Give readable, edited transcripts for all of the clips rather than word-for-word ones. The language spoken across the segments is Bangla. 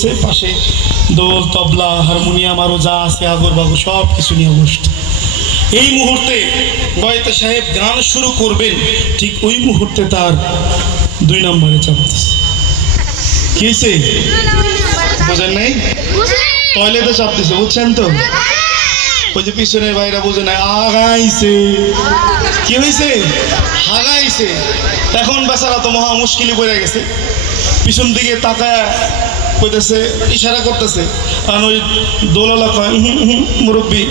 বসছে, পাশে দোল, তবলা, হারমোনিয়াম আরও যা আছে আগর বাগর সব কিছু নিয়ে বসছে। এই মুহূর্তে গয়েতে সাহেব গান শুরু করবেন, ঠিক ওই মুহূর্তে তার 2 নম্বরে চাপতেছে। কি হয়েছে বোঝেন নাই? টয়লেটে চাপ দিছে, বুঝছেন তো? ওই যে পিছনের ভাইরা বোঝে না, আগাইছে। কি হয়েছে? হাগাইছে। এখন বেচারা তো মহা মুশকিলে পড়ে গেছে, পিছন দিকে তাকায় কইতেছে, ইশারা করতেছে, কারণ ওই দোললা কয় মুরব্বী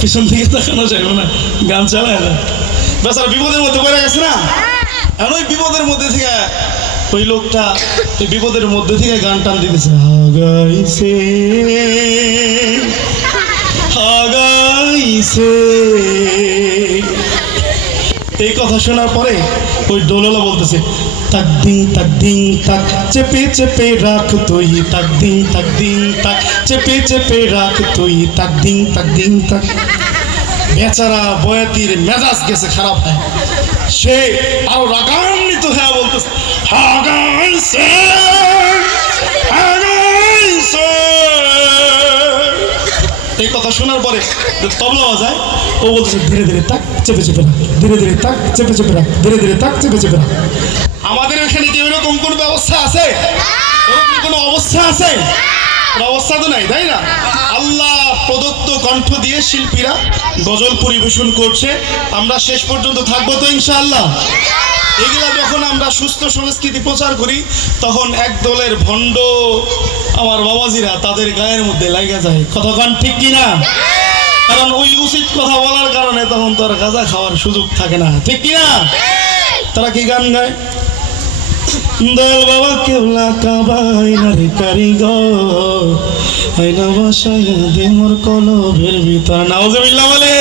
পিছন দিকে তাকানো যায় না, গান চালায় না। বেচারা বিপদের মধ্যে পড়ে গেছে না, এখন ওই বিপদের মধ্যে থেকে ওই লোকটা ওই বিপদের মধ্যে থেকে গান টান দিতেছে, হাগাইছে হাগাইছে। এই কথা শোনার পরে ওই দোললা বলতেছে, তাক দিন তাক চেপে চেপে রাখ তুই, তাক দিন তাক চেপে চেপে রাখ তুই, তাক দিন তাক। বেচারা বয়াতির মেজাজ গেছে খারাপ হয়, সে আরো রাগান্বিত হয়ে বলতেছে, হাগাইছে হাগাইছে। এই কথা শোনার পরে তবলা বাজায়, ও বলতেছে, ধীরে ধীরে তাক চেপে চেপে রাখ, ধীরে ধীরে তাক চেপে চেপে রাখ, ধীরে ধীরে তাক চেপে চেপে রাখ। আমাদের এখানে কি এরকম কোন ব্যবস্থা আছে? এরকম কোন অবস্থা আছে? অবস্থা তো নাই, তাই না? আল্লাহ প্রদত্ত কণ্ঠ দিয়ে শিল্পীরা গজল পরিবেশন করছে, আমরা শেষ পর্যন্ত থাকবো তো ইনশাআল্লাহ। এগুলা যখন আমরা সুস্থ সংস্কৃতি প্রচার করি, তখন এক দলের ভণ্ড আমার বাবাজিরা তাদের গায়ের মধ্যে লাগে যায়। কতক্ষণ ঠিক কিনা? কারণ ওই উচিত কথা বলার কারণে তখন তো আর গাঁজা খাওয়ার সুযোগ থাকে না, ঠিক কিনা? তারা কি গান গায়? দয়াল বাবা কেবলা কাবাই নারে কারিগর, আইনা বাসায় দে মোর কলবের ভিতর। নাউজুবিল্লাহ বলে।